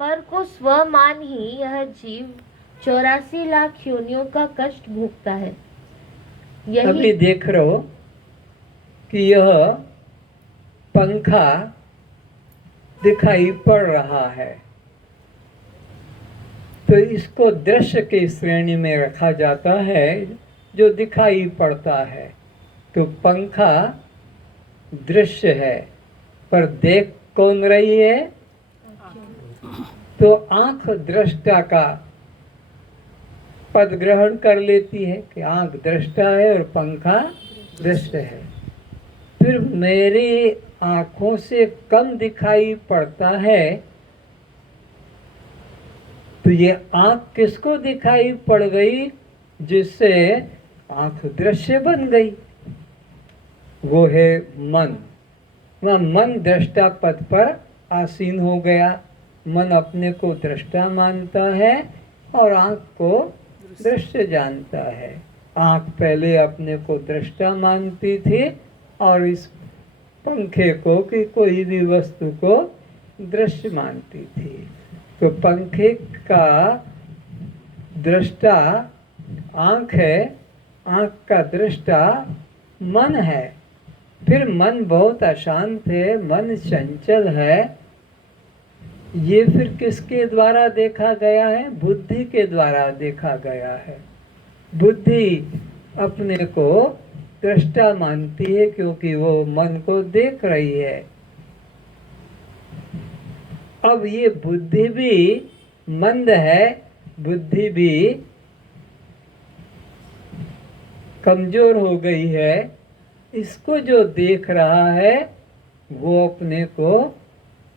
पर को स्वमान ही यह जीव 84 लाख योनियों का कष्ट भोगता है। अभी देख रहे हो कि यह पंखा दिखाई पड़ रहा है, तो इसको दृश्य की श्रेणी में रखा जाता है, जो दिखाई पड़ता है। तो पंखा दृश्य है, पर देख कौन रही है? तो आंख दृष्टा का पद ग्रहण कर लेती है कि आंख दृष्टा है और पंखा दृश्य है। फिर मेरी आंखों से कम दिखाई पड़ता है, तो ये आंख किसको दिखाई पड़ गई? जिससे आंख दृश्य बन गई, वो है मन। वह मन दृष्टा पद पर आसीन हो गया। मन अपने को दृष्टा मानता है और आंख को दृश्य जानता है। आंख पहले अपने को दृष्टा मानती थी और इस पंखे को कि कोई भी वस्तु को दृश्य मानती थी। तो पंखे का दृष्टा आंख है, आंख का दृष्टा मन है। फिर मन बहुत अशांत है, मन चंचल है। ये फिर किसके द्वारा देखा गया है? बुद्धि के द्वारा देखा गया है। बुद्धि अपने को दृष्टा मानती है क्योंकि वो मन को देख रही है। अब ये बुद्धि भी मंद है, बुद्धि भी कमजोर हो गई है। इसको जो देख रहा है वो अपने को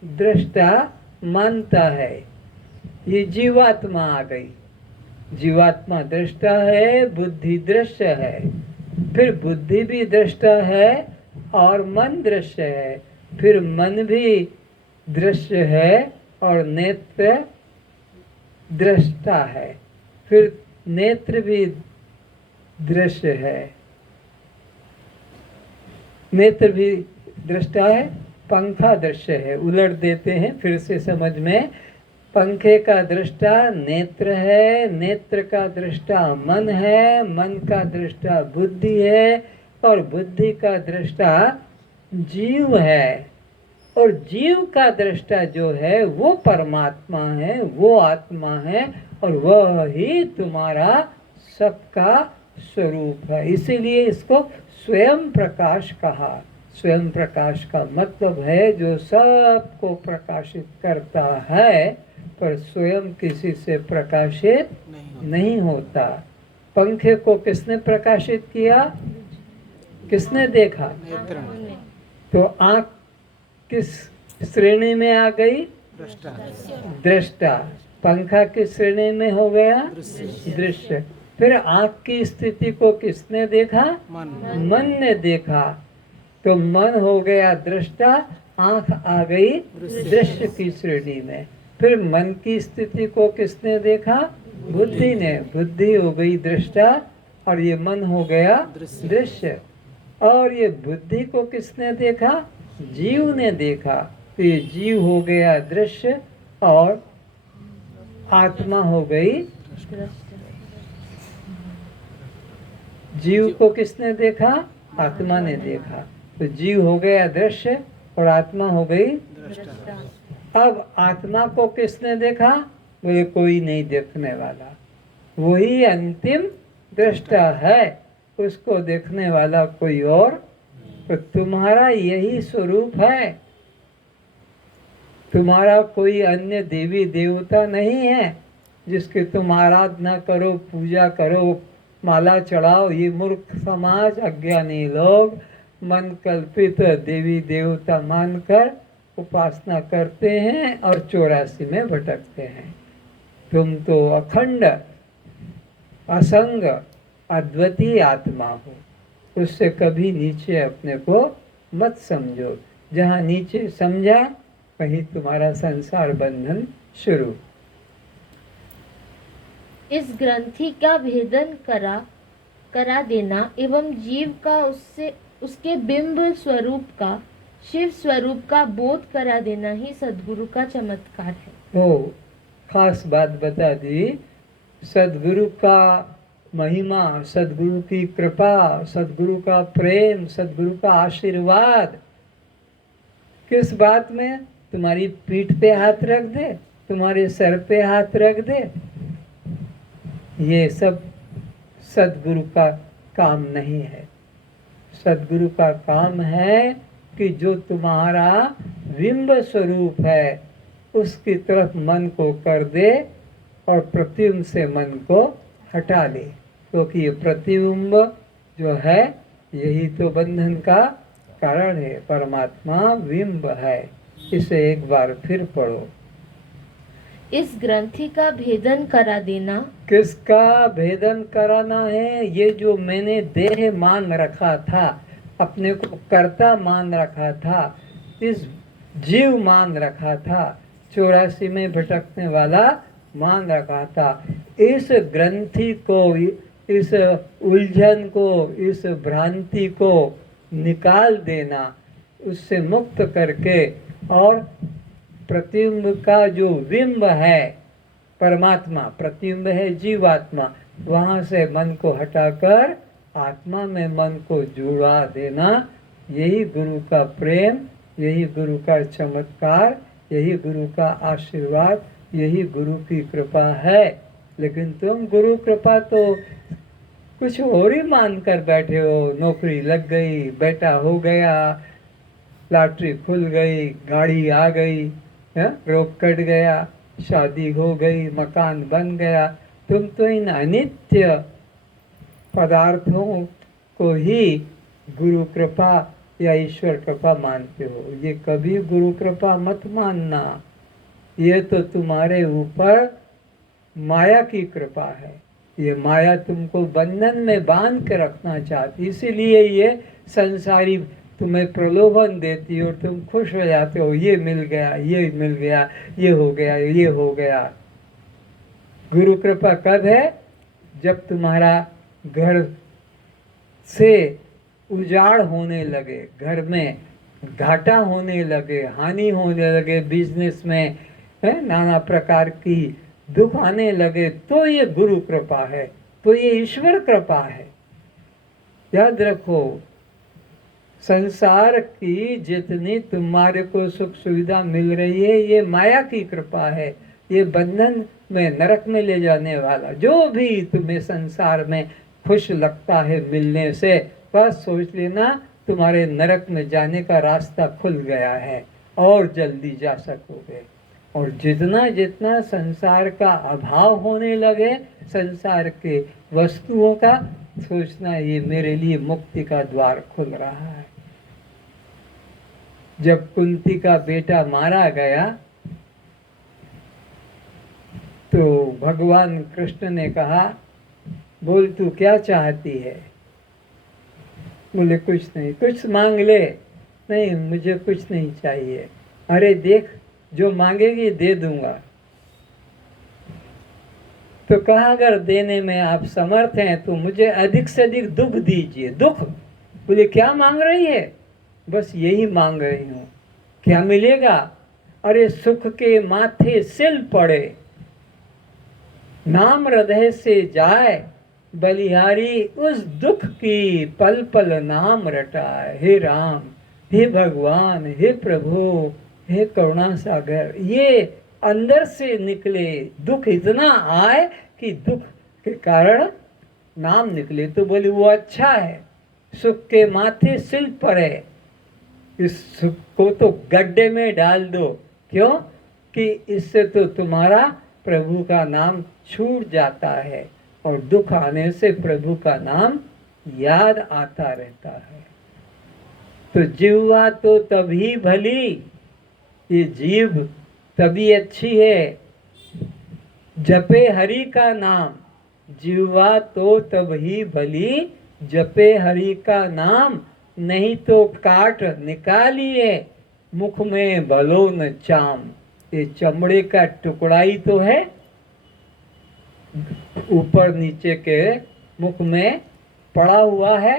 दृष्टा मानता है। ये जीवात्मा आ गई। जीवात्मा दृष्टा है, बुद्धि दृश्य है। फिर बुद्धि भी दृष्टा है और मन दृश्य है। फिर मन भी दृश्य है और नेत्र दृष्टा है। फिर नेत्र भी दृश्य है, नेत्र भी दृष्टा है, पंखा दृश्य है। उलट देते हैं फिर से समझ में। पंखे का दृष्टा नेत्र है, नेत्र का दृष्टा मन है, मन का दृष्टा बुद्धि है और बुद्धि का दृष्टा जीव है। और जीव का दृष्टा जो है वो परमात्मा है, वो आत्मा है और वह ही तुम्हारा सबका स्वरूप है। इसीलिए इसको स्वयं प्रकाश कहा। स्वयं प्रकाश का मतलब है जो सबको प्रकाशित करता है, पर स्वयं किसी से प्रकाशित नहीं होता। पंखे को किसने प्रकाशित किया? किसने देखा? तो आंख किस श्रेणी में आ गई? दृष्टा। पंखा किस श्रेणी में हो गया? दृश्य। फिर आंख की स्थिति को किसने देखा? मन ने देखा। तो मन हो गया दृष्टा, आंख आ गई दृश्य की श्रेणी में। फिर मन की स्थिति को किसने देखा? बुद्धि ने। बुद्धि हो गई दृष्टा और ये मन हो गया दृश्य। और ये बुद्धि को किसने देखा? जीव ने देखा। तो ये जीव हो गया दृश्य और आत्मा हो गई। जीव को किसने देखा? आत्मा ने देखा। तो जीव हो गया दृश्य और आत्मा हो गई। अब आत्मा को किसने देखा? वो कोई नहीं देखने वाला, वही अंतिम दृष्टा है, उसको देखने वाला कोई और। तो तुम्हारा यही स्वरूप है, तुम्हारा कोई अन्य देवी देवता नहीं है जिसकी तुम आराधना करो, पूजा करो, माला चढ़ाओ। ये मूर्ख समाज, अज्ञानी लोग मन कल्पित देवी देवता मानकर उपासना करते हैं और 84 में भटकते हैं। तुम तो अखंड असंग अद्वितीय आत्मा हो, उससे कभी नीचे अपने को मत समझो। जहाँ नीचे समझा वहीं तुम्हारा संसार बंधन शुरू। इस ग्रंथि का भेदन करा देना एवं जीव का उसके बिंब स्वरूप का शिव स्वरूप का बोध करा देना ही सद्गुरु का चमत्कार है। वो खास बात बता दी, सद्गुरु का महिमा, सद्गुरु की कृपा, सद्गुरु का प्रेम, सद्गुरु का आशीर्वाद किस बात में? तुम्हारी पीठ पे हाथ रख दे, तुम्हारे सर पे हाथ रख दे, ये सब सद्गुरु का काम नहीं है। सद्गुरु का काम है कि जो तुम्हारा बिंब स्वरूप है उसकी तरफ मन को कर दे और प्रतिबिंब से मन को हटा ले, क्योंकि ये प्रतिबिंब जो है यही तो बंधन का कारण है। परमात्मा बिंब है। इसे एक बार फिर पढ़ो। इस ग्रंथि का भेदन करा देना। किसका भेदन कराना है? ये जो मैंने देह मान रखा था, अपने को कर्ता मान रखा था, इस जीव मान रखा था, 84 में भटकने वाला मान रखा था, इस ग्रंथि को, इस उलझन को, इस भ्रांति को निकाल देना, उससे मुक्त करके, और प्रतिबिंब का जो बिंब है परमात्मा, प्रतिबिंब है जीवात्मा, वहाँ से मन को हटाकर आत्मा में मन को जुड़ा देना, यही गुरु का प्रेम, यही गुरु का चमत्कार, यही गुरु का आशीर्वाद, यही गुरु की कृपा है। लेकिन तुम गुरु कृपा तो कुछ और ही मान कर बैठे हो। नौकरी लग गई, बेटा हो गया, लॉटरी खुल गई, गाड़ी आ गई, रोग कट गया, शादी हो गई, मकान बन गया। तुम तो इन अनित्य पदार्थों को ही गुरु कृपा या ईश्वर कृपा मानते हो। ये कभी गुरु कृपा मत मानना। ये तो तुम्हारे ऊपर माया की कृपा है। ये माया तुमको बंधन में बांध के रखना चाहती, इसीलिए ये संसारी तुम्हें प्रलोभन देती है और तुम खुश हो जाते हो, ये मिल गया, ये मिल गया, ये हो गया, ये हो गया। गुरु कृपा कब है? जब तुम्हारा घर से उजाड़ होने लगे, घर में घाटा होने लगे, हानि होने लगे, बिजनेस में नाना प्रकार की दुख आने लगे, तो ये गुरु कृपा है, तो ये ईश्वर कृपा है। याद रखो, संसार की जितनी तुम्हारे को सुख सुविधा मिल रही है, ये माया की कृपा है। ये बंधन में, नरक में ले जाने वाला जो भी तुम्हें संसार में खुश लगता है मिलने से, बस सोच लेना तुम्हारे नरक में जाने का रास्ता खुल गया है और जल्दी जा सकोगे। और जितना जितना संसार का अभाव होने लगे, संसार के वस्तुओं का, सोचना ये मेरे लिए मुक्ति का द्वार खुल रहा है। जब कुंती का बेटा मारा गया तो भगवान कृष्ण ने कहा, बोल तू क्या चाहती है? बोले कुछ नहीं। कुछ मांग ले। नहीं, मुझे कुछ नहीं चाहिए। अरे देख, जो मांगेगी दे दूंगा। तो कहा, अगर देने में आप समर्थ हैं तो मुझे अधिक से अधिक दुख दीजिए। दुख? बोले क्या मांग रही है? बस यही मांग रही हूँ। क्या मिलेगा? अरे सुख के माथे सिल पड़े, नाम हृदय से जाए, बलिहारी उस दुख की पल पल नाम रटाए। हे राम, हे भगवान, हे प्रभु, हे करुणा सागर, ये अंदर से निकले। दुख इतना आए कि दुख के कारण नाम निकले। तो बोले वो अच्छा है। सुख के माथे सिल पड़े, इस सुख को तो गड्ढे में डाल दो। क्यों? कि इससे तो तुम्हारा प्रभु का नाम छूट जाता है और दुख आने से प्रभु का नाम याद आता रहता है। तो जीवा तो तभी भली, ये जीव तभी अच्छी है, जपे हरि का नाम। जीवा तो तभी भली, जपे हरि का नाम, नहीं तो काट निकालिए मुख में भलो न चाम। ये चमड़े का टुकड़ा ही तो है, ऊपर नीचे के मुख में पड़ा हुआ है।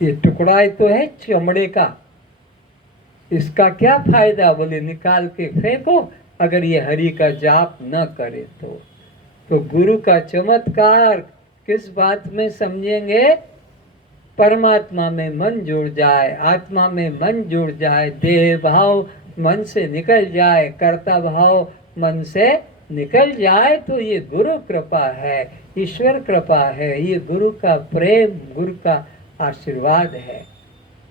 ये टुकड़ा ही तो है चमड़े का, इसका क्या फायदा? बोले निकाल के फेंको अगर ये हरि का जाप न करे तो गुरु का चमत्कार किस बात में समझेंगे? परमात्मा में मन जुड़ जाए, आत्मा में मन जुड़ जाए, देह भाव मन से निकल जाए, कर्ता भाव मन से निकल जाए, तो ये गुरु कृपा है, ईश्वर कृपा है, ये गुरु का प्रेम, गुरु का आशीर्वाद है।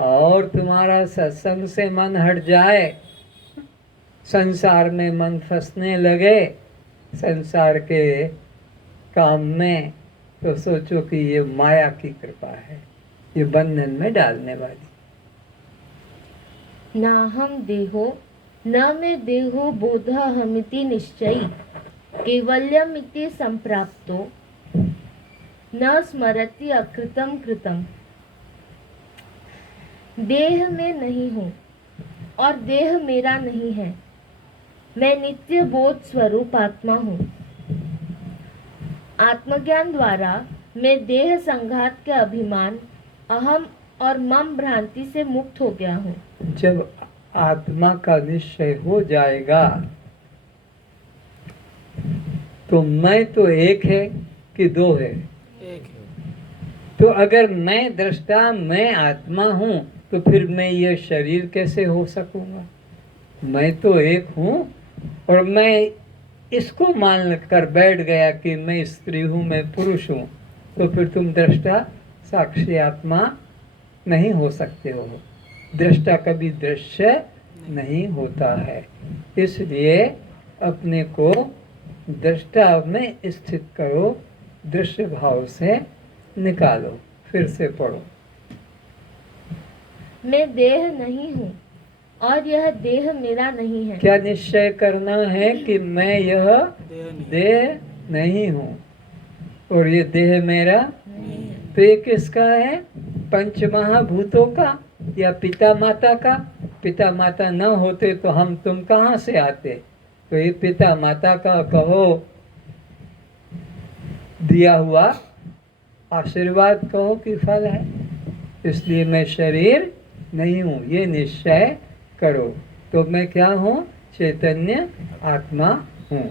और तुम्हारा सत्संग से मन हट जाए, संसार में मन फंसने लगे, संसार के काम में, तो सोचो कि ये माया की कृपा है, ये बंधन में डालने वाली। ना हम देहो न मे देहो बोधहमिति निश्चयी कैवल्यमिति संप्राप्तो न स्मरति अकृतम कृतम। देह में नहीं हूँ और देह मेरा नहीं है, मैं नित्य बोध स्वरूप आत्मा हूँ। आत्मज्ञान द्वारा मैं देह संघात के अभिमान, अहम और मम भ्रांति से मुक्त हो गया हूँ। जब आत्मा का निश्चय हो जाएगा तो मैं तो एक है कि दो है? एक है। तो अगर मैं दृष्टा, मैं आत्मा हूँ, तो फिर मैं ये शरीर कैसे हो सकूंगा? मैं तो एक हूँ और मैं इसको मान कर बैठ गया कि मैं स्त्री हूँ, मैं पुरुष हूँ, तो फिर तुम दृष्टा साक्षी आत्मा नहीं हो सकते हो। दृष्टा कभी दृश्य नहीं होता है, इसलिए अपने को दृष्टा में स्थित करो, दृश्य भाव से निकालो। फिर से पढ़ो। मैं देह नहीं हूँ और यह देह मेरा नहीं है। क्या निश्चय करना है कि मैं यह देह नहीं हूँ और ये देह मेरा नहीं है। तो ये किसका है? पंच महाभूतों का या पिता माता का? पिता माता न होते तो हम तुम कहाँ से आते? तो ये पिता माता का कहो दिया हुआ आशीर्वाद कहो कि फल है, इसलिए मैं शरीर नहीं हूँ, ये निश्चय करो। तो मैं क्या हूँ? चैतन्य आत्मा हूँ।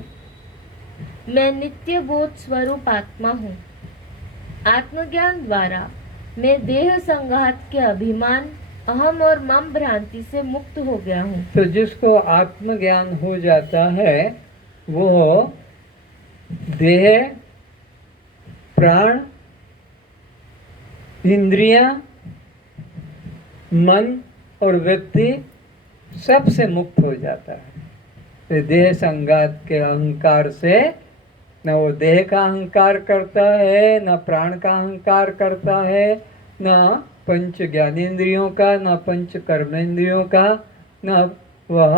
मैं नित्य बोध स्वरूप आत्मा हूँ। आत्मज्ञान द्वारा मैं देह संघात के अभिमान, अहम और मम भ्रांति से मुक्त हो गया हूँ। तो जिसको आत्मज्ञान हो जाता है वो देह, प्राण, इंद्रियां, मन और व्यक्ति सब से मुक्त हो जाता है। देह संघात के अहंकार से न वो देह का अहंकार करता है, न प्राण का अहंकार करता है, न पंच ज्ञानेंद्रियों का, न पंच कर्मेंद्रियों का, न वह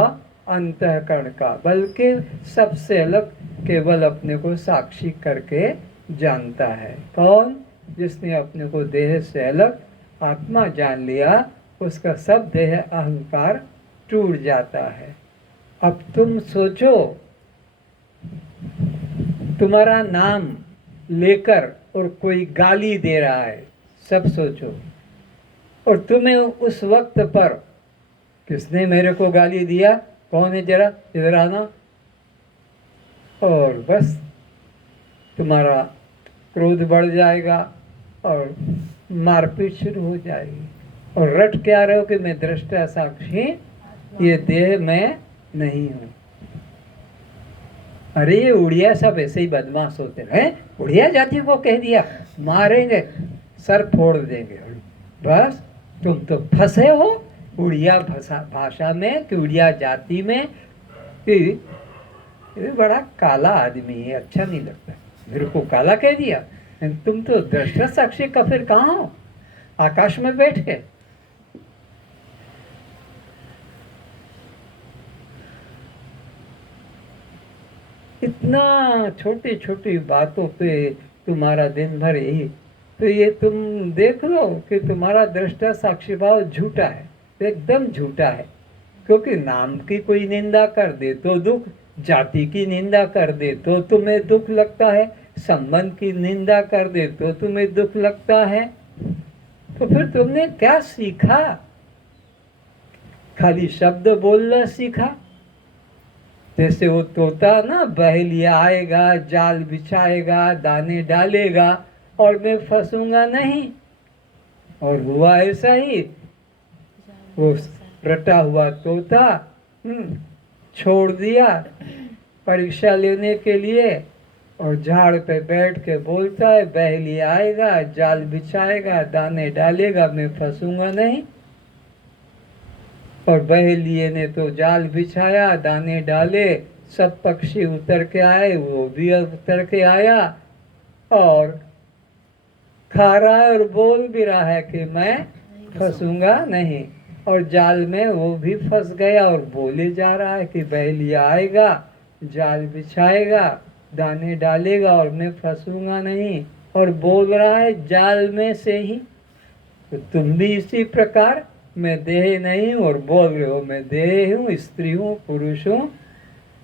अंतःकरण का, बल्कि सबसे अलग केवल अपने को साक्षी करके जानता है। कौन? जिसने अपने को देह से अलग आत्मा जान लिया, उसका सब देह अहंकार टूट जाता है। अब तुम सोचो, तुम्हारा नाम लेकर और कोई गाली दे रहा है, सब सोचो, और तुम्हें उस वक्त पर किसने मेरे को गाली दिया, कौन है, जरा इधर आना, और बस तुम्हारा क्रोध बढ़ जाएगा और मारपीट शुरू हो जाएगी। और रट क्या रहे हो कि मैं दृष्टा साक्षी ये देह में नहीं हूँ। अरे ये उड़िया सब ऐसे ही बदमाश होते हैं, उड़िया जाति को कह दिया मारेंगे, सर फोड़ देंगे। बस तुम तो फंसे हो उड़िया भाषा में कि उड़िया जाति में कि ये बड़ा काला आदमी है, अच्छा नहीं लगता, मेरे को काला कह दिया। तुम तो दृष्टा साक्षी का फिर कहाँ हो? आकाश में बैठ के। इतना छोटी छोटी बातों पे तुम्हारा दिन भर यही, तो ये तुम देख लो कि तुम्हारा दृष्टा साक्षी भाव झूठा है, एकदम झूठा है। क्योंकि नाम की कोई निंदा कर दे तो दुख, जाति की निंदा कर दे तो तुम्हें दुख लगता है, संबंध की निंदा कर दे तो तुम्हें दुख लगता है। तो फिर तुमने क्या सीखा? खाली शब्द बोलना सीखा। जैसे वो तोता ना बहेलिया आएगा, जाल बिछाएगा, दाने डालेगा और मैं फंसूंगा नहीं। और हुआ ऐसा ही। वो रटा हुआ तोता छोड़ दिया परीक्षा लेने के लिए और झाड़ पे बैठ के बोलता है बहेलिया आएगा, जाल बिछाएगा, दाने डालेगा, मैं फंसूंगा नहीं। और बहेलिए ने तो जाल बिछाया, दाने डाले, सब पक्षी उतर के आए, वो भी उतर के आया और खा रहा है और बोल भी रहा है कि मैं फंसूंगा नहीं। और जाल में वो भी फंस गया और बोले जा रहा है कि बहेलिया आएगा, जाल बिछाएगा, दाने डालेगा और मैं फंसूंगा नहीं। और बोल रहा है जाल में से ही। तो तुम भी इसी प्रकार मैं देह नहीं हूँ और बोल रहे हो मैं देह हूँ, स्त्री हूँ, पुरुष हूँ,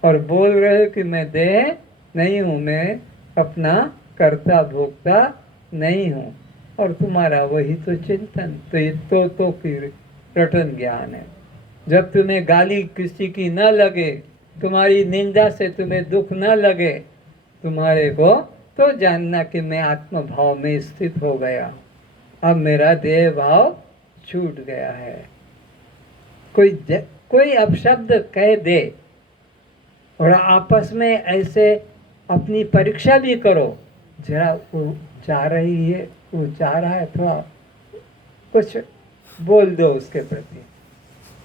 और बोल रहे हो कि मैं देह नहीं हूँ, मैं अपना कर्ता भोक्ता नहीं हूँ। और तुम्हारा वही तो चिंतन। तो ये तो की रटन ज्ञान है। जब तुम्हें गाली किसी की न लगे, तुम्हारी निंदा से तुम्हें दुख न लगे, तुम्हारे को तो जानना कि मैं आत्म भाव में स्थित हो गया, अब मेरा देह भाव छूट गया है। कोई अपशब्द कह दे और आपस में ऐसे अपनी परीक्षा भी करो, जरा वो जा रही है, वो जा रहा है, थोड़ा कुछ बोल दो उसके प्रति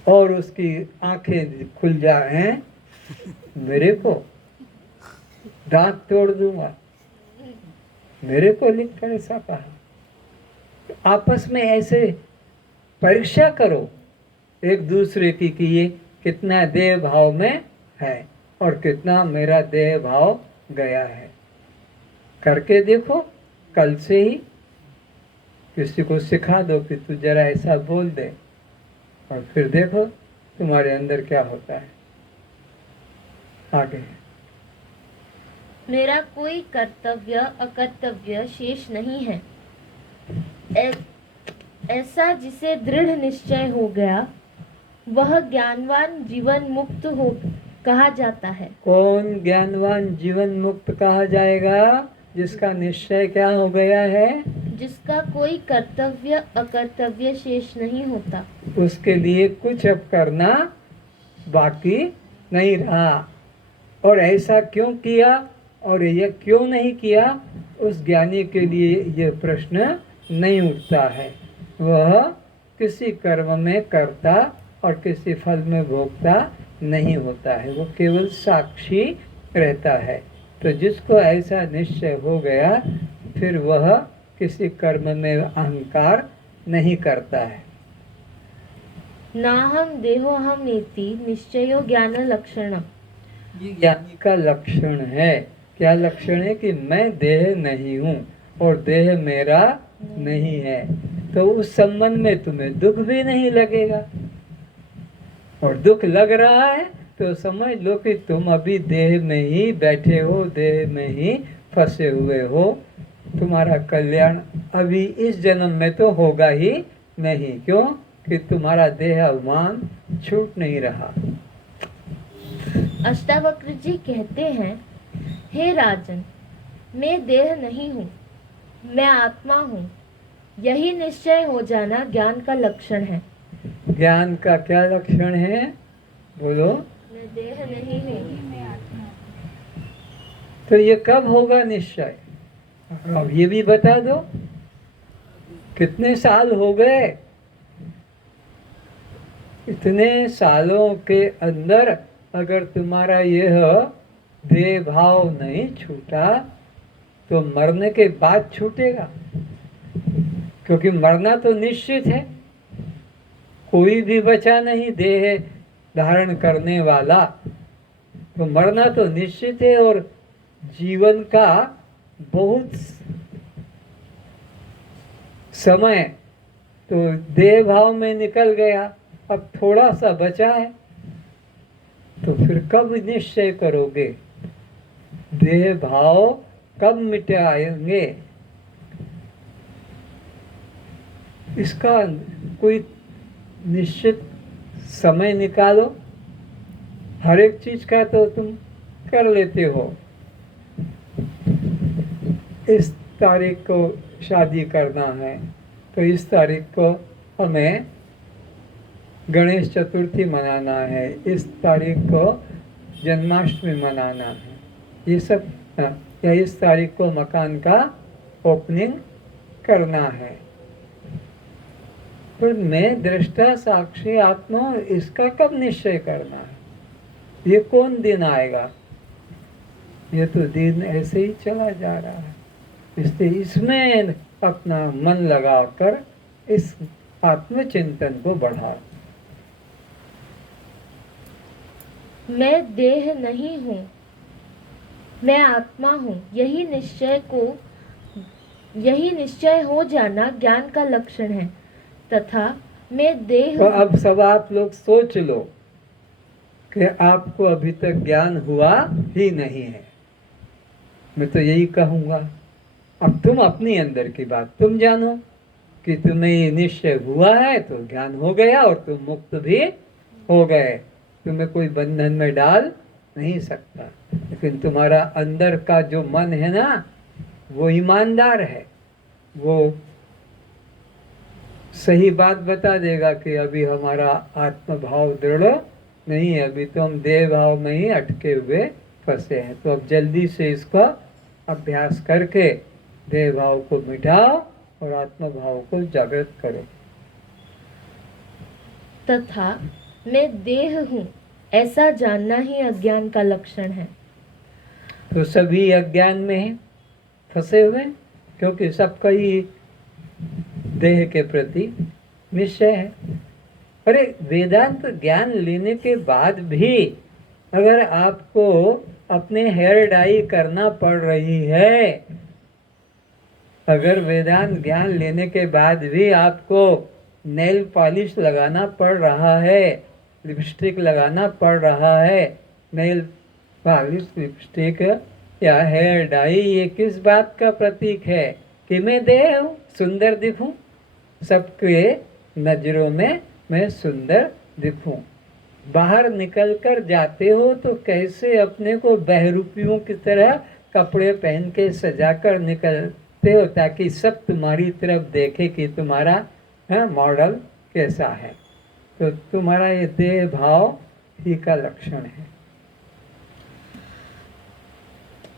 और उसकी आंखें खुल जाए, मेरे को दांत तोड़ दूंगा, मेरे को लिख कर ऐसा कहा। आपस में ऐसे परीक्षा करो एक दूसरे की कि ये कितना देह भाव में है और कितना मेरा देह भाव गया है। करके देखो, कल से ही किसी को सिखा दो कि तू जरा ऐसा बोल दे और फिर देखो तुम्हारे अंदर क्या होता है। आगे मेरा कोई कर्तव्य अकर्तव्य शेष नहीं है। ऐसा जिसे दृढ़ निश्चय हो गया, वह ज्ञानवान जीवन मुक्त हो कहा जाता है। कौन ज्ञानवान जीवन मुक्त कहा जाएगा? जिसका निश्चय क्या हो गया है? जिसका कोई कर्तव्य अकर्तव्य शेष नहीं होता। उसके लिए कुछ अब करना बाकी नहीं रहा। और ऐसा क्यों किया और यह क्यों नहीं किया, उस ज्ञानी के लिए यह प्रश्न नहीं उठता है। वह किसी कर्म में कर्ता और किसी फल में भोक्ता नहीं होता है, वो केवल साक्षी रहता है। तो जिसको ऐसा निश्चय हो गया, फिर वह किसी कर्म में अहंकार नहीं करता है। नाहं देहोऽहमेति निश्चयो ज्ञान लक्षणम्। ये ज्ञानी का लक्षण है। क्या लक्षण है? कि मैं देह नहीं हूँ और देह मेरा नहीं है। तो उस संबंध में तुम्हें दुख भी नहीं लगेगा। और दुख लग रहा है तो समझ लो कि तुम अभी देह में ही बैठे हो, देह में ही फंसे हुए हो। तुम्हारा कल्याण अभी इस जन्म में तो होगा ही नहीं। क्यों? कि तुम्हारा देह अभिमान छूट नहीं रहा। अष्टावक्र जी कहते हैं, हे राजन, मैं देह नहीं हूँ, मैं आत्मा हूँ। यही निश्चय हो जाना ज्ञान का लक्षण है। ज्ञान का क्या लक्षण है? बोलो। मैं देह नहीं हूँ। तो ये कब होगा निश्चय? अब ये भी बता दो, कितने साल हो गए? इतने सालों के अंदर अगर तुम्हारा यह देह भाव नहीं छूटा तो मरने के बाद छूटेगा। क्योंकि मरना तो निश्चित है, कोई भी बचा नहीं देह धारण करने वाला। तो मरना तो निश्चित है और जीवन का बहुत समय तो देह भाव में निकल गया, अब थोड़ा सा बचा है। तो फिर कब निश्चय करोगे? देह भाव कब मिटाएंगे? इसका कोई निश्चित समय निकालो। हर एक चीज का तो तुम कर लेते हो। इस तारीख को शादी करना है तो इस तारीख को हमें गणेश चतुर्थी मनाना है, इस तारीख को जन्माष्टमी मनाना है, ये सब या इस तारीख को मकान का ओपनिंग करना है। पर मैं दृष्टा साक्षी आत्मा, इसका कब निश्चय करना है? ये कौन दिन आएगा? ये तो दिन ऐसे ही चला जा रहा है। इसलिए इसमें अपना मन लगाकर इस आत्मचिंतन को बढ़ाओ। मैं देह नहीं हूँ, मैं आत्मा हूँ, यही निश्चय हो जाना ज्ञान का लक्षण है। तथा मैं देह तो अब सब आप लोग सोच लो कि आपको अभी तक ज्ञान हुआ ही नहीं है। मैं तो यही कहूँगा, अब तुम अपनी अंदर की बात तुम जानो कि तुम्हें ये निश्चय हुआ है तो ज्ञान हो गया और तुम मुक्त भी हो गए। तुम्हें कोई बंधन में डाल नहीं सकता। लेकिन तुम्हारा अंदर का जो मन है ना, वो ईमानदार है, वो सही बात बता देगा कि अभी हमारा आत्मभाव दृढ़ नहीं है, अभी तो हम देह भाव में ही अटके हुए फंसे हैं। तो अब जल्दी से इसका अभ्यास करके देह भाव को मिटाओ और आत्मभाव को जागृत करो। तथा मैं देह हूँ ऐसा जानना ही अज्ञान का लक्षण है। तो सभी अज्ञान में फंसे हुए, क्योंकि सबका ही देह के प्रति निश्चय है। अरे वेदांत ज्ञान लेने के बाद भी अगर आपको अपने हेयर डाई करना पड़ रही है, अगर वेदांत ज्ञान लेने के बाद भी आपको नेल पॉलिश लगाना पड़ रहा है, लिपस्टिक लगाना पड़ रहा है, नेल पॉलिश, लिपस्टिक या हेयर डाई, ये किस बात का प्रतीक है? कि मैं देह हूँ, सुंदर दिखूं, सबके नजरों में मैं सुंदर दिखूं। बाहर निकल कर जाते हो तो कैसे अपने को बहरूपियों की तरह कपड़े पहन के सजा कर निकलते हो, ताकि सब तुम्हारी तरफ देखे कि तुम्हारा मॉडल कैसा है। तो तुम्हारा ये देह भाव ही का लक्षण है।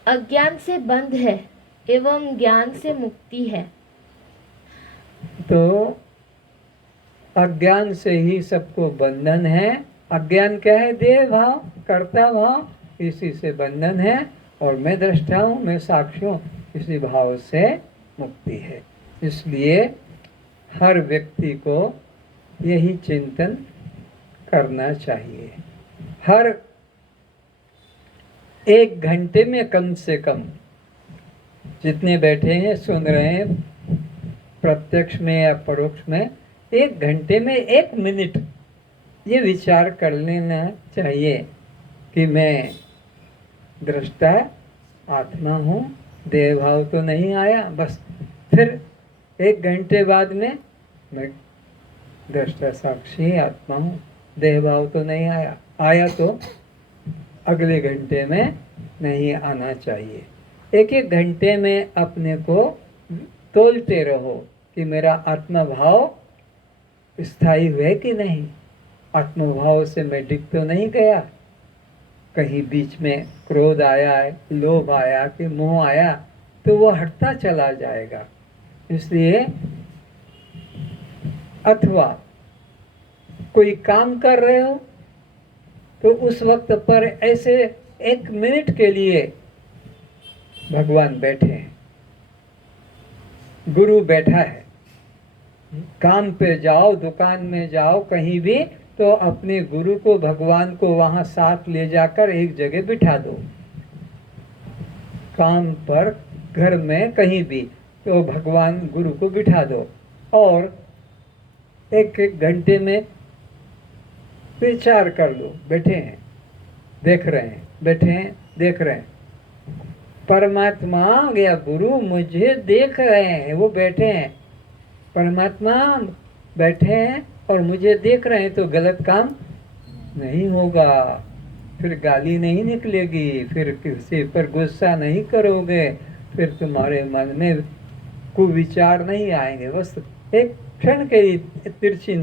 अज्ञान से बंध है एवं ज्ञान से मुक्ति है। तो अज्ञान से ही सबको बंधन है। अज्ञान क्या है? देह भाव, कर्ता भाव, इसी से बंधन है। और मैं दृष्टा हूँ, मैं साक्षी हूँ, इसी भाव से मुक्ति है। इसलिए हर व्यक्ति को यही चिंतन करना चाहिए। हर 1 घंटे में कम से कम, जितने बैठे हैं सुन रहे हैं, प्रत्यक्ष में या परोक्ष में, 1 घंटे में 1 मिनट ये विचार कर लेना चाहिए कि मैं दृष्टा आत्मा हूँ, देह भाव तो नहीं आया। बस फिर 1 घंटे बाद में मैं दृष्टा साक्षी आत्मा हूँ, देह भाव तो नहीं आया। आया तो अगले घंटे में नहीं आना चाहिए। 1-1 घंटे में अपने को तोलते रहो कि मेरा आत्मा भाव स्थायी हुए कि नहीं, आत्मभाव से मैं डिग तो नहीं गया, कहीं बीच में क्रोध आया है, लोभ आया कि मोह आया, तो वो हटता चला जाएगा। इसलिए अथवा कोई काम कर रहे हो तो उस वक्त पर ऐसे 1 मिनट के लिए भगवान बैठे हैं, गुरु बैठा है। काम पे जाओ, दुकान में जाओ, कहीं भी, तो अपने गुरु को, भगवान को वहाँ साथ ले जाकर एक जगह बिठा दो। काम पर, घर में, कहीं भी, तो भगवान गुरु को बिठा दो और 1-1 घंटे में विचार कर लो। बैठे हैं, देख रहे हैं, बैठे हैं, देख रहे हैं। परमात्मा या गुरु मुझे देख रहे हैं, वो बैठे हैं। परमात्मा बैठे हैं और मुझे देख रहे हैं तो गलत काम नहीं होगा, फिर गाली नहीं निकलेगी, फिर किसी पर गुस्सा नहीं करोगे, फिर तुम्हारे मन में कुविचार नहीं आएंगे। बस एक क्षण के लिए तिरछी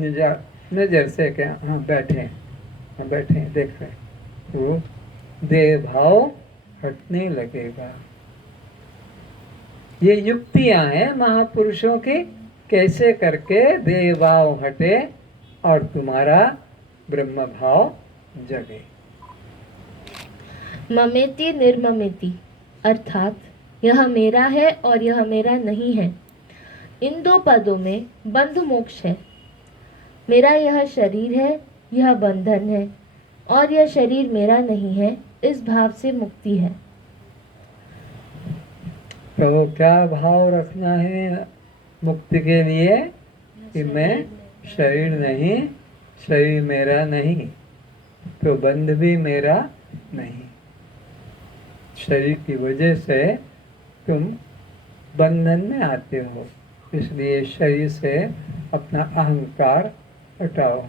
नजर से क्या हाँ बैठे देख रहे, तो देह भाव हटने लगेगा। ये युक्तियां हैं महापुरुषों की, कैसे करके देह भाव हटे और तुम्हारा ब्रह्म भाव जगे। ममेति निर्ममेति अर्थात यह मेरा है और यह मेरा नहीं है, इन दो पदों में बंध मोक्ष है। मेरा यह शरीर है, यह बंधन है, और यह शरीर मेरा नहीं है, इस भाव से मुक्ति है। तो क्या भाव रखना है मुक्ति के लिए कि मैं शरीर नहीं, शरीर मेरा नहीं, तो बंध भी मेरा नहीं। शरीर की वजह से तुम बंधन में आते हो, इसलिए शरीर से अपना अहंकार हटाओ।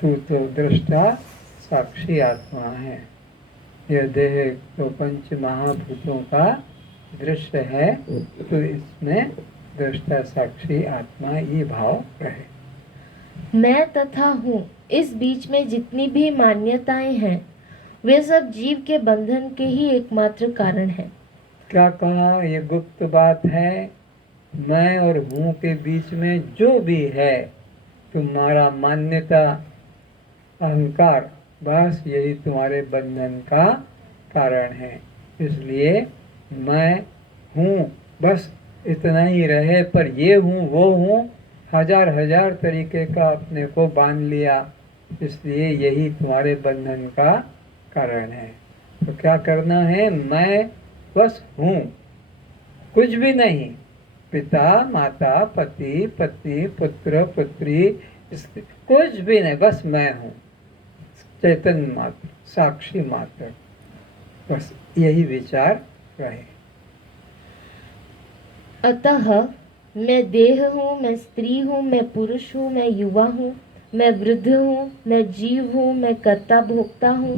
तू तो दृष्टा साक्षी आत्मा है। यह देह तो पंच महाभूतों का दृश्य है, तो इसमें दृष्टा साक्षी आत्मा ये भाव रहे। मैं तथा हूँ, इस बीच में जितनी भी मान्यताएं हैं वे सब जीव के बंधन के ही एकमात्र कारण हैं। क्या कहा, ये गुप्त बात है। मैं और हूँ के बीच में जो भी है तुम्हारा मान्यता अहंकार, बस यही तुम्हारे बंधन का कारण है। इसलिए मैं हूँ बस इतना ही रहे, पर ये हूँ वो हूँ हजार तरीके का अपने को बांध लिया, इसलिए यही तुम्हारे बंधन का कारण है। तो क्या करना है, मैं बस हूँ, कुछ भी नहीं। पिता माता पति पत्नी पुत्र पुत्री कुछ भी नहीं, बस मैं हूँ, चैतन्य मात्र, साक्षी मात्र, बस यही विचार रहे। अतः मैं देह हूँ, मैं स्त्री हूँ, मैं पुरुष हूँ, मैं युवा हूँ, मैं वृद्ध हूँ, मैं जीव हूँ, मैं कर्ता भोक्ता हूँ,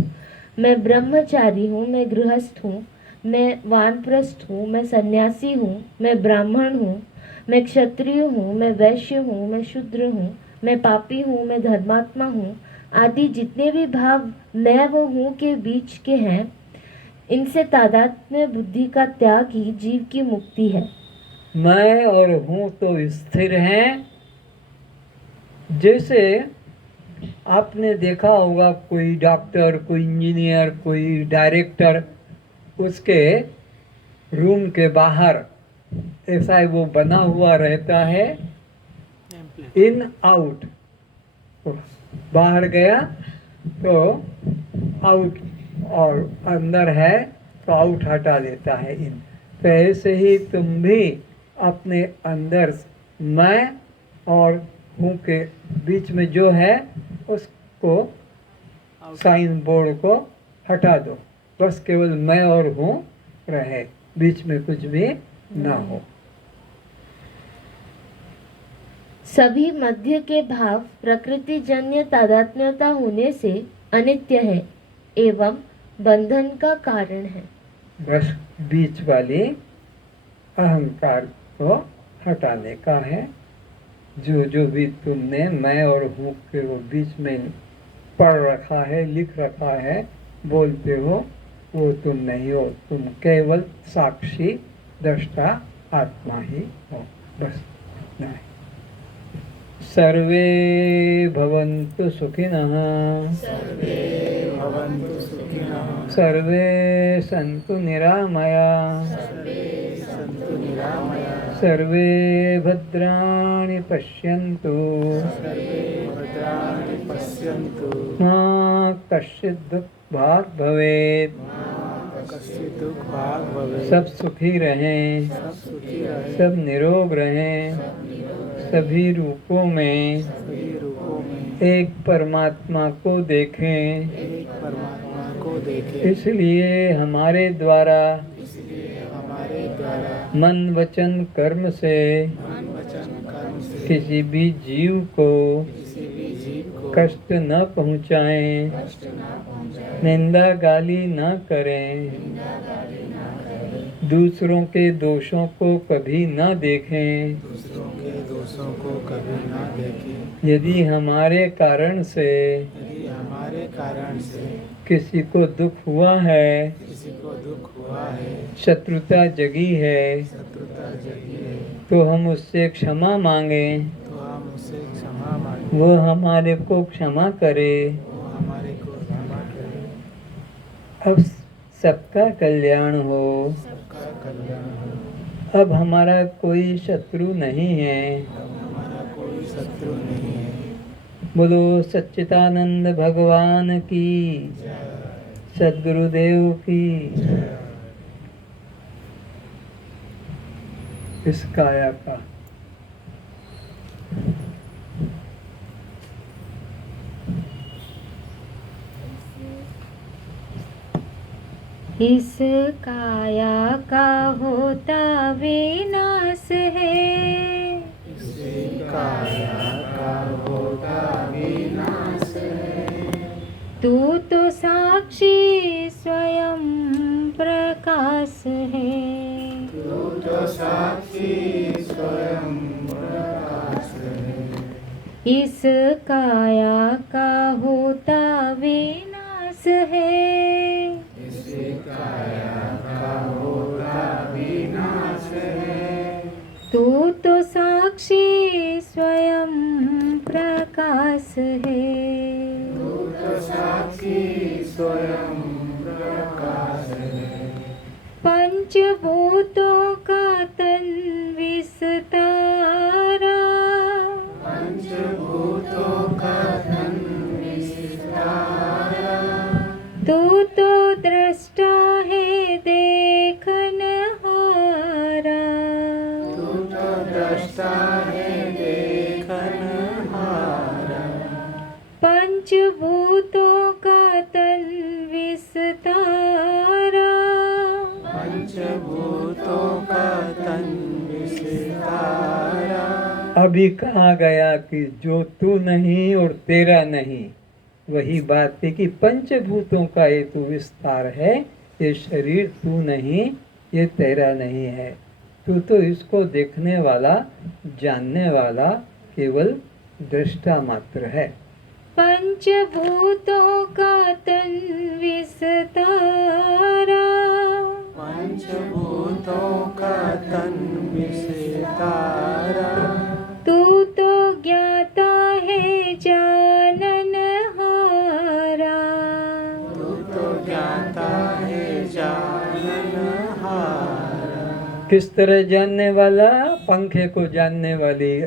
मैं ब्रह्मचारी हूँ, मैं गृहस्थ हूँ, मैं वानप्रस्थ हूँ, मैं सन्यासी हूँ, मैं ब्राह्मण हूँ, मैं क्षत्रिय हूँ, मैं वैश्य हूँ, मैं शूद्र हूँ, मैं पापी हूँ, मैं धर्मात्मा हूँ, आदि जितने भी भाव मैं व हूँ के बीच के हैं, इनसे तादात्म्य बुद्धि का त्याग ही जीव की मुक्ति है। मैं और हूँ तो स्थिर हैं। जैसे आपने देखा होगा कोई डॉक्टर, कोई इंजीनियर, कोई डायरेक्टर, उसके रूम के बाहर ऐसा ही वो बना हुआ रहता है, इन आउट। बाहर गया तो आउट, और अंदर है तो आउट हटा देता है इन। तो ऐसे ही तुम भी अपने अंदर मैं और हूँ के बीच में जो है उसको, साइन बोर्ड को हटा दो, बस केवल मैं और हूँ रहे, बीच में कुछ भी ना हो। सभी मध्य के भाव प्रकृति जन्य तादात्म्यता होने से अनित्य है एवं बंधन का कारण है। बस बीच वाली अहंकार को हटाने का है। जो जो भी तुमने मैं और हूँ के वो बीच में पढ़ रखा है, लिख रखा है, बोलते हो, वो तुम नहीं हो। तुम केवल साक्षी दृष्टा आत्मा ही हो, बस नहीं। सर्वे भवन्तु सुखिनः, सर्वे सन्तु निरामया, सर्वे भद्राणि पश्यन्तु, मा कश्चित् दुःखभाग् भवेत्। सब सुखी रहें, सब निरोग रहें, सभी रूपों में एक परमात्मा को देखें। इसलिए हमारे द्वारा मन वचन कर्म से किसी भी जीव को कष्ट न पहुँचाएं, निंदा गाली न करें, दूसरों के दोषों को कभी न देखें। यदि हमारे कारण से किसी को दुख हुआ है, शत्रुता जगी है, तो हम उससे क्षमा मांगें, वो हमारे को क्षमा करे। अब सबका कल्याण हो। अब हमारा कोई शत्रु नहीं है। बोलो सच्चिदानंद भगवान की, सद्गुरुदेव की। इस काया का इस काया का होता विनाश है, तू तो साक्षी स्वयं प्रकाश है। इस काया का होता विनाश है, तू तो साक्षी स्वयं प्रकाश है। पंचभूतों का तन विस्तारा, तू तो दृष्टा है देखनहारा। पंचभूतों का तन विस्तारा, अभी कहा गया कि जो तू नहीं और तेरा नहीं, वही बात थी कि पंचभूतों का ये तू विस्तार है। ये शरीर तू नहीं, ये तेरा नहीं है। तू तो इसको देखने वाला, जानने वाला केवल दृष्टा मात्र है। पंचभूतों का तन विस्तारा, तू तो ज्ञाता है जाननहारा। किस तरह जानने वाला? पंखे को जानने वाली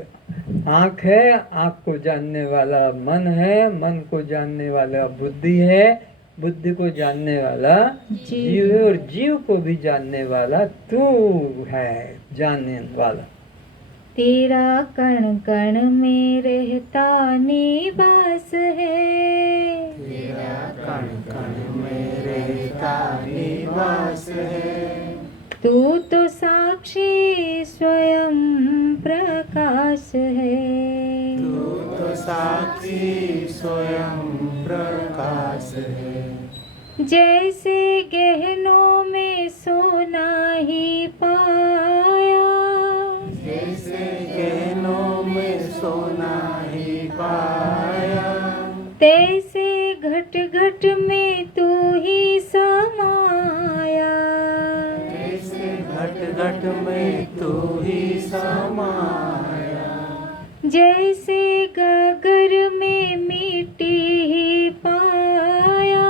आँख है, आँख को जानने वाला मन है, मन को जानने वाला बुद्धि है, बुद्धि को जानने वाला जीव है, और जीव को भी जानने वाला तू है, जानने वाला। तेरा कण कण में रहता निवास है, तू तो साक्षी स्वयं प्रकाश है। जैसे गहनों में सोना ही पाया, तैसे घट घट में तू ही समाया। जैसे गागर में मिट्टी ही पाया,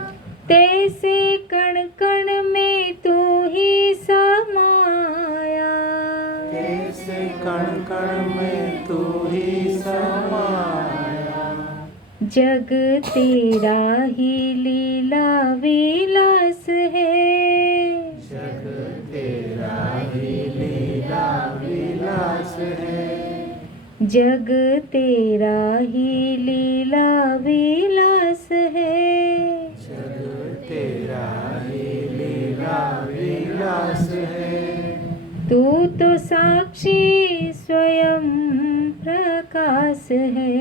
तैसे कण कण में तू ही समाया। जग तेरा ही लीला विलास है, जग तेरा ही लीला विलास है। तू तो साक्षी स्वयं प्रकाश है।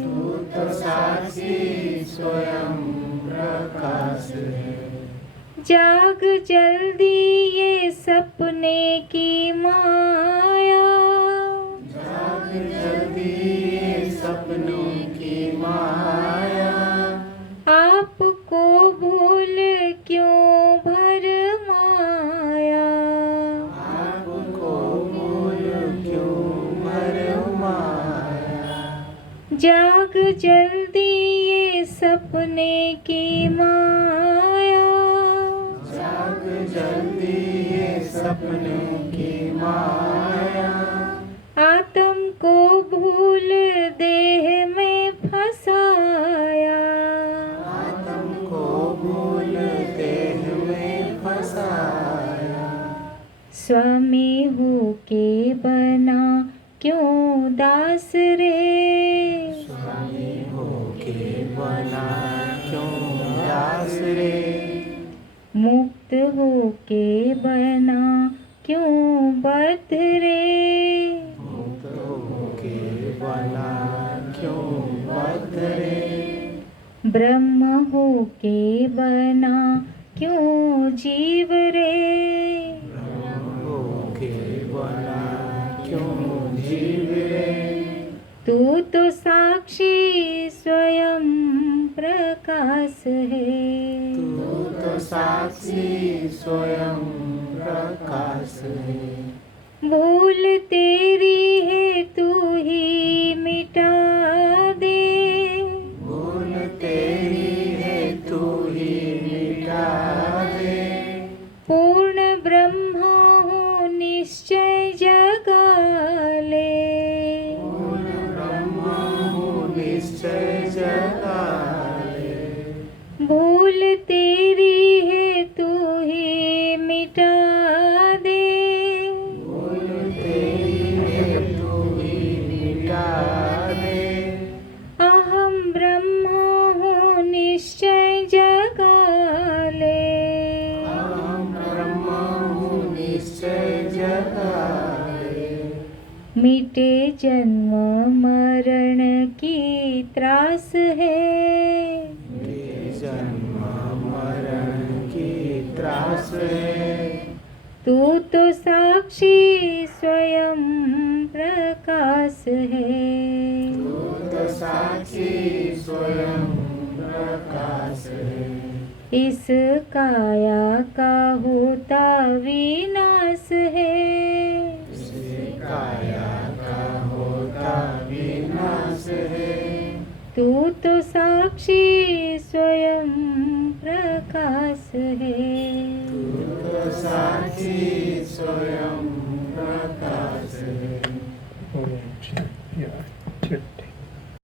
तू तो साक्षी स्वयं प्रकाश है। जाग जल्दी ये सपने की माया, जाग जल्दी ये सपनों की माया, आपको भूल क्यों भरमाया। आपको भूल क्यों भरमाया। जाग जल्दी ये सपने की माया, जाग जल्दी ये सपनों की माया, आत्म को भूल देह में फंसाया। आत्म को भूल देह में फंसाया। स्वामी हो के बना क्यों दास रे। स्वामी होके बना क्यों दास रे। मुक्त हो के बना क्यों बद्ध रे। मुक्त होके बना क्यों बद्ध रे। ब्रह्म हो के बना क्यों जीव रे। ब्रह्म होके बना क्यों जीव रे। तू तो साक्षी स्वयं प्रकाश है। तू तो साक्षी स्वयं प्रकाश है। भूल तेरी है तू ही मिटा दे। भूल तेरी है तू ही मिटा दे। पूर्ण ब्रह्म हो निश्चय जगा ले। पूर्ण ब्रह्म हूँ निश्चय जगा ले। भूल तेरी है तू ही मिटा दे। भूल तेरी है तू ही मिटा दे। अहम ब्रह्म हूँ निश्चय जगा ले। अहम ब्रह्म हूँ निश्चय जगा ले। मिटे जन्म मरण की त्रास है। ये जन्म मरण की त्रास है। तू तो साक्षी स्वयं प्रकाश है। तू तो साक्षी स्वयं प्रकाश है। इस काया का होता विनाश है। इसे काया का होता विनाश है। तू तो साक्षी स्वयं प्रकाश है। तू तो साक्षी स्वयं